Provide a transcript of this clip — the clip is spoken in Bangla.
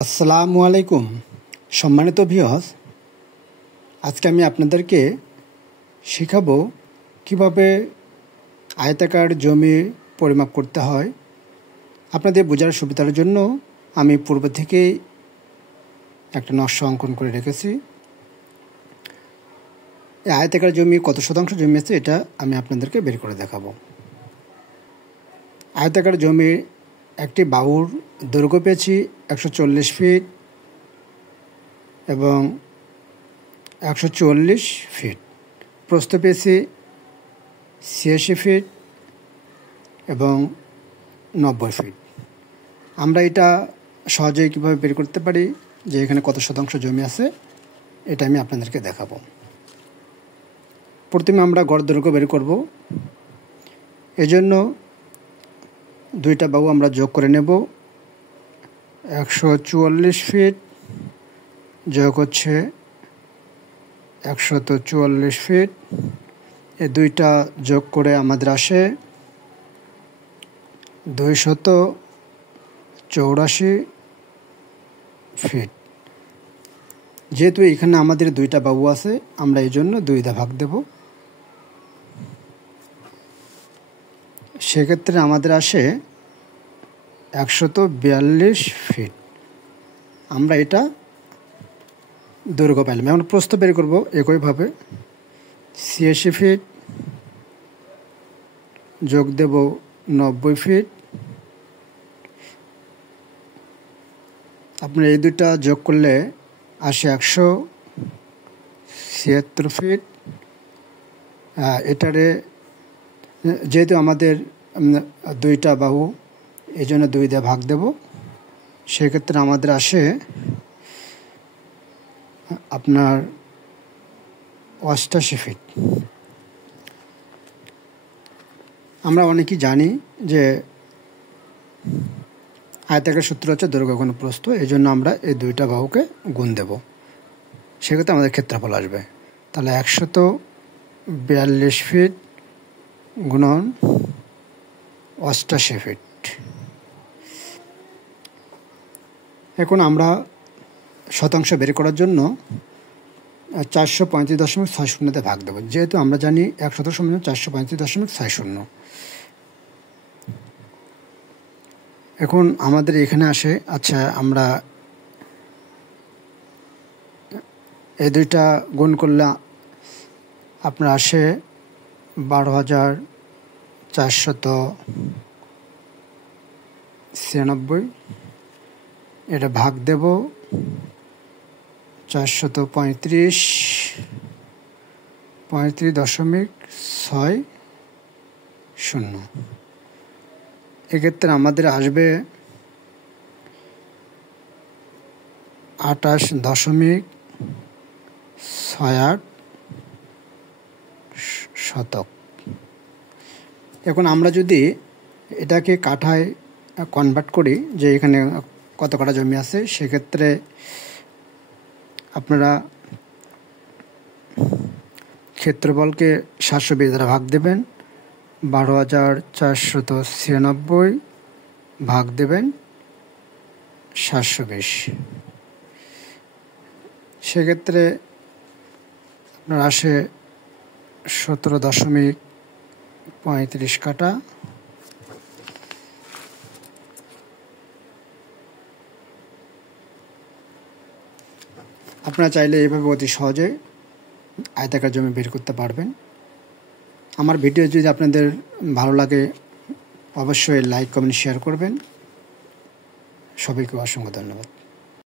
আসসালামু আলাইকুম সম্মানিত ভিউয়ার্স, আজকে আমি আপনাদেরকে শেখাবো কিভাবে আয়তাকার জমি পরিমাপ করতে হয়। আপনাদের বোঝার সুবিধার জন্য আমি পূর্ব থেকেই একটা নকশা অঙ্কন করে রেখেছি। এই আয়তাকার জমি কত শতাংশ জমি আছে এটা আমি আপনাদেরকে বের করে দেখাবো। আয়তাকার জমির একটি বাহুর দৈর্ঘ্য পেয়েছি 140 ফিট এবং 144 ফিট, প্রস্থ পেয়েছি 86 ফিট এবং 90 ফিট। আমরা এটা সহজেই কীভাবে বের করতে পারি যে এখানে কত শতাংশ জমি আছে এটা আমি আপনাদেরকে দেখাবো। প্রথমে আমরা গড় দৈর্ঘ্য বের করব। এজন্য দুইটা বাহু আমরা যোগ করে নেব। 144 ফিট যোগ হচ্ছে 144 ফিট, এই দুইটা যোগ করে আমাদের আসে 284 ফিট। যেহেতু এখানে আমাদের দুইটা বাহু আছে, আমরা এই জন্য 2 দিয়ে ভাগ দেব। সেক্ষেত্রে আমাদের আসে 142 ফিট। আমরা এটা দৈর্ঘ্য পেলাম। এখন প্রস্থ বের করব একইভাবে। 86 ফিট যোগ দেব 90 ফিট। আপনার এই দুইটা যোগ করলে আসে 176 ফিট। এটারে যেহেতু আমাদের দুইটা বাহু, এই জন্য 2 দিয়ে ভাগ দেব। সেক্ষেত্রে আমাদের আসে আপনার 88 ফিট। আমরা অনেকেই জানি যে আয়তাকার সূত্র হচ্ছে দৈর্ঘ্য গুণ প্রস্থ, এই জন্য আমরা এই দুইটা বাহুকে গুণ দেব। সেক্ষেত্রে আমাদের ক্ষেত্রফল আসবে। তাহলে 142 ফিট গুণন 88 ফিট। এখন আমরা শতাংশ বের করার জন্য 435.60 ভাগ দেব। যেহেতু আমরা জানি 100 সমান 435.60। এখন আমাদের এখানে আসে, আচ্ছা আমরা এই দুইটা গুণ করলে আপনার আসে 12,496। এটা ভাগ দেব 435.60। এক্ষেত্রে আমাদের আসবে 28.68 শতক। এখন আমরা যদি এটাকে কাঠায় কনভার্ট করি যে এখানে কত কাঠা জমি আছে, সেক্ষেত্রে আপনারা ক্ষেত্রফলকে 720 দ্বারা ভাগ দেবেন। 12,496 ভাগ দেবেন 720। সেক্ষেত্রে আপনার আসে 17.35 কাঠা। আপনারা চাইলে এইভাবে অতি সহজে আয়তাকার জমি বের করতে পারবেন। আমার ভিডিও যদি আপনাদের ভালো লাগে অবশ্যই লাইক, কমেন্ট, শেয়ার করবেন। সবাইকে অসংখ্য ধন্যবাদ।